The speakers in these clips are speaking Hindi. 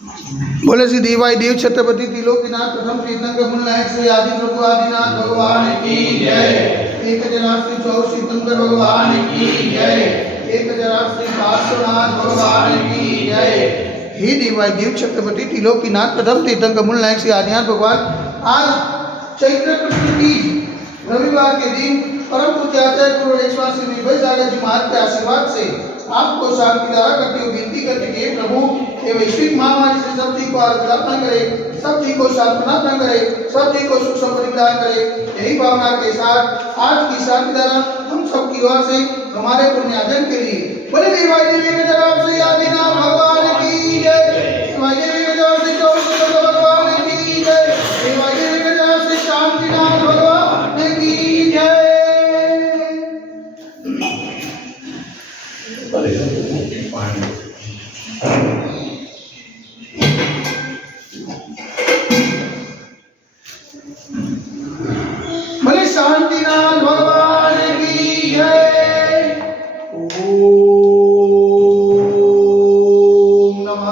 बोले श्री देवाई देव छत्रपति त्रिलोकीनाथ प्रथम तीर्थंकर मूलनायक श्री आदि प्रभु आदिनाथ भगवान की जय। एक हजार श्री चौर तीर्थंकर भगवान की जय। एक हजार श्री पार्श्वनाथ भगवान की जय। हे देवाई देव छत्रपति त्रिलोकीनाथ प्रथम तीर्थंकर मूलनायक श्री आदिनाथ भगवान, आज चैत्र कृष्ण तीज रविवार के दिन परम पूज्य आचार्य गुरु एक श्री निर्भय सागर जी महाराज के आशीर्वाद से आपको शांति द्वारा करती हुई विनती करते कि प्रभु ये वैश्विक महामारी से सब चीज को प्रार्थना करे, सब चीज को सांत्वना करे, सब चीज को सुख समृद्धि प्रदान करे। यही भावना के साथ आज की शांति द्वारा हम सब की ओर से हमारे पुण्यार्जन के लिए बोले देवाई देवी के जनाब श्री आदिनाथ भगवान की जय। देवाई देवी के जनाब श्री चौर भगवान की जय। देवाई देवी के जनाब श्री शांतिनाथ भगवान की जय। भले शांतिनाथ भगवान की जय। ओम नमः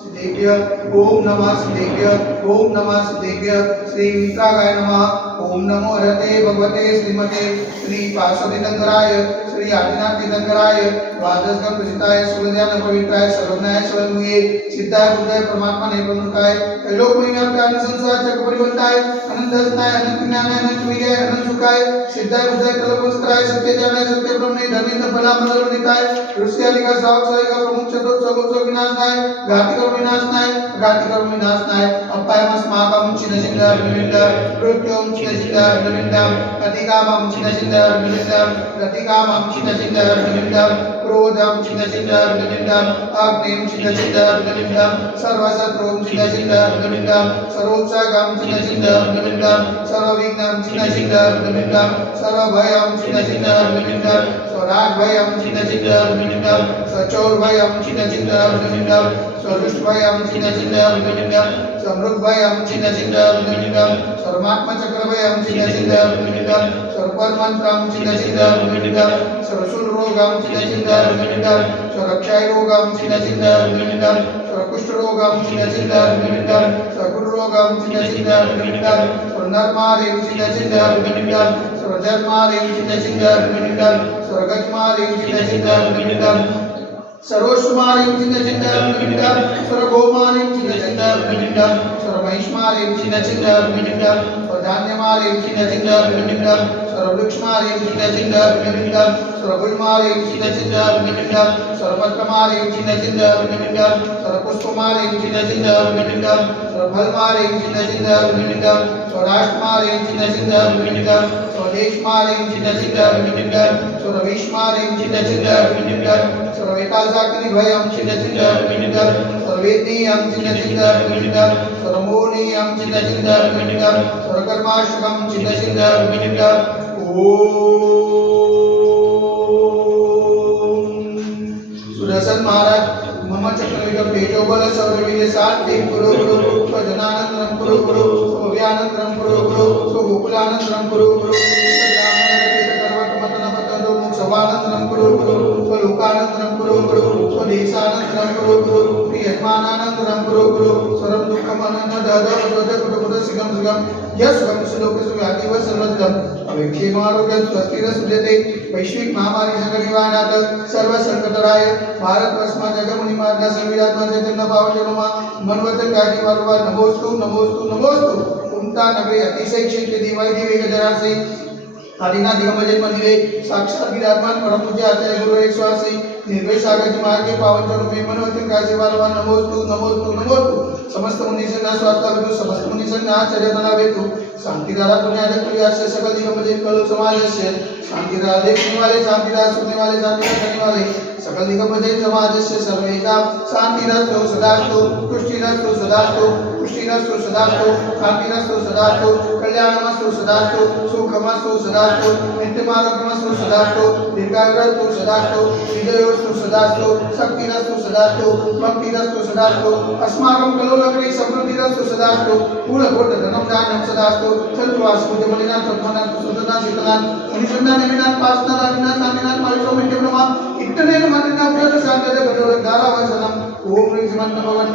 सिद्धेभ्य, ओम नमः सिद्धेभ्य, ओम नमः सिद्धेभ्य। श्री मित्रागाय नमः। ओम नमो हरते भगवते श्रीमते श्री पार्श्वतीर्थंकराय श्री आदिनाथ तीर्थंकराय द्वादशगण प्रसिद्धाय सुगंध्यान पवित्राय सर्वज्ञाय सर्वमुये सिद्धाय बुद्धाय परमात्मा ने प्रमुखाय त्रैलोक में व्याप्त संसार चक्र परिवर्ताय अनंत हस्ताय अनंत ज्ञानाय अनंत वीर्याय अनंत सुखाय सिद्धाय बुद्धाय कल्पवस्त्राय सत्य ज्ञानाय सत्य ब्रह्मे धन्य फला मंगलनिताय ऋषियालिका श्रावक सरिका प्रमुख चतुर्थ सबोत्सव विनाशनाय घाति कर्म विनाशनाय घाति कर्म विनाशनाय अपायमस्माकं चिन्नचिन्नः विनिमित्तः मृत्युं चिन्नचिन्नः विनिमित्तः कतिकामं चिन्नचिन्नः विनिमित्तः कतिकामं चिन्नचिन्नः विनिमित्तः क्रोधं चिन्नचिन्नः विनिमित्तः अग्निं चिन्नचिन्नः विनिमित्तः सर्वशत्रुं चिन्नचिन्नः विनिमित्तः सर्वोत्साहं चिन्नचिन्नः विनिमित्तः सर्वविघ्नं चिन्नचिन्नः विनिमित्तः सर्वभयं चिन्नचिन्नः विनिमित्तः स्वराग्भयं चिन्नचिन्नः विनिमित्तः सचोरभयं चिन्नचिन्नः विनिमित्तः स्वदुष्टभयं चिन्नचिन्नः विनिमित्तः समृद्धभयं चिन्नचिन्नः विनिमित्तः सर्वात्मचक्रभयं चिन्नचिन्नः विनिमित्तः सर्वपरमन्त्रं चिन्नचिन्नः विनिमित्तः सर्वशूलरोगं चिन्नचिन्नः विनिमित्तः स्वरक्षायरोगं चिन्नचिन्नः विनिमित्तः सर्वकुष्ठरोगं चिन्नचिन्नः विनिमित्तः सर्वरोगं चिन्नचिन्नः विनिमित्तः सर्वनर्मादिं चिन्नचिन्नः विनिमित्तः सर्वजन्मादिं चिन्नचिन्नः विनिमित्तः सर्वगजमादिं चिन्नचिन्नः विनिमित्तः सर्वोष्मारिं चिन्नचिन्नः विनिमित्तः सर्वगोमारिं चिन्नचिन्नः विनिमित्तः सर्वमहिष्मारिं चिन्नचिन्नः विनिमित्तः सर्वधान्यमारिं चिन्नचिन्नः विनिमित्तः सर्ववृक्षमारिं चिन्नचिन्नः विनिमित्तः सर्वगुल्मारिं चिन्नचिन्नः विनिमित्तः सर्वपत्रमारिं चिन्नचिन्नः विनिमित्तः सर्वपुष्पमारिं चिन्नचिन्नः विनिमित्तः सर्वफलमारिं चिन्नचिन्नः विनिमित्तः स्वराष्ट्रमारिं चिन्नचिन्नः विनिमित्तः स्वदेशमारिं चिन्नचिन्नः विनिमित्तः सर्वविश्वमारिं चिन्नचिन्नः विनिमित्तः सर्ववेतासाग्निभयं चिन्नचिन्नः विनिमित्तः सर्ववेदनीयं चिन्नचिन्नः विनिमित्तः सर्वमोहनीयं चिन्नचिन्नः विनिमित्तः सर्वकर्माशकं चिन्नचिन्नः विनिमित्तः सुदर्शन महाराज मम चक्रविक्रम तेजोबल सौरवीर्य शांति कुरु कुरु स्वजनानंदरम कुरु कुरु स्वव्यानंदरम कुरु कुरु स्वगोकुलानंदरम कुरु कुरु स्वानंदरम कुरु कुरु स्वलोकानंदरम कुरु कुरु स्वदेशानंदरम कुरु कुरु प्रियजमानानंदरम कुरु कुरु सर्व दुःखम अनंतददवदकुटकुटसिगम सुगम यस्वं सुलोकसुव्याधिव सर्वदम अवेक्षेमारोग्यं स्वस्तिरः सुजते। वैश्विक महामारी संकट निवारणार्थ सर्व संकटराय भारतवर्षमा जगमुनि मार्ग संविधात्मा चैतन्य पावन जन्मा मनवचन गाठी वारंवार नमोस्तु नमोस्तु नमोस्तु। कुंता नगरी अतिशय क्षेत्र देवाई देवी के जरा से आदिनाथ दिगंबर मंदिरे साक्षात विराजमान परम पूज्य आचार्य गुरु एक श्री निर्भय सागर जी महाराज के पावन चरणों में मनोवचन काशी वारंवार नमोस्तु नमोस्तु नमोस्तु। समस्त मुनि संघ स्वास्थ्य हेतु समस्त मुनि संघ आचार्य नाम हेतु शांति द्वारा पुण्यार्जन प्रयास से सकल दिगंबर कल समाज से शांति द्वारा देखने वाले शांति द्वारा सुनने वाले शांति द्वारा करने वाले सकल दिगंबर समाज से सर्वेशा शांति रस्तो सदास्तु पुष्टि रस्तो सदास्तु पुष्टि रस्तो सदास्तु शांति रस्तो सदास्तु कल्याणमस्तु सदास्तु सुखमस्तु सदास्तु नित्यमारोग्यमस्तु सदास्तु दीर्घायुरस्तु सदास्तु विजयोस्तु सदास्तु शक्तिरस्तु सदास्तु भक्तिरस्तु सदास्तु अस्माकं कलोलग्रे समृद्धिरस्तु सदास्तु मूलभूत धनं दानं सदास्तु चतुर्वास पूजमलिनाथ तत्मनाथ सुतनाथ शीतनाथ मुनिसंदान निमिनाथ पास्तान आदिनाथ सामिनाथ मालिसो मिट्टे ब्रह्मा इतने मंदिर का शांति धारा वचनम ओम ह्रीं श्रीमन्नभगवन्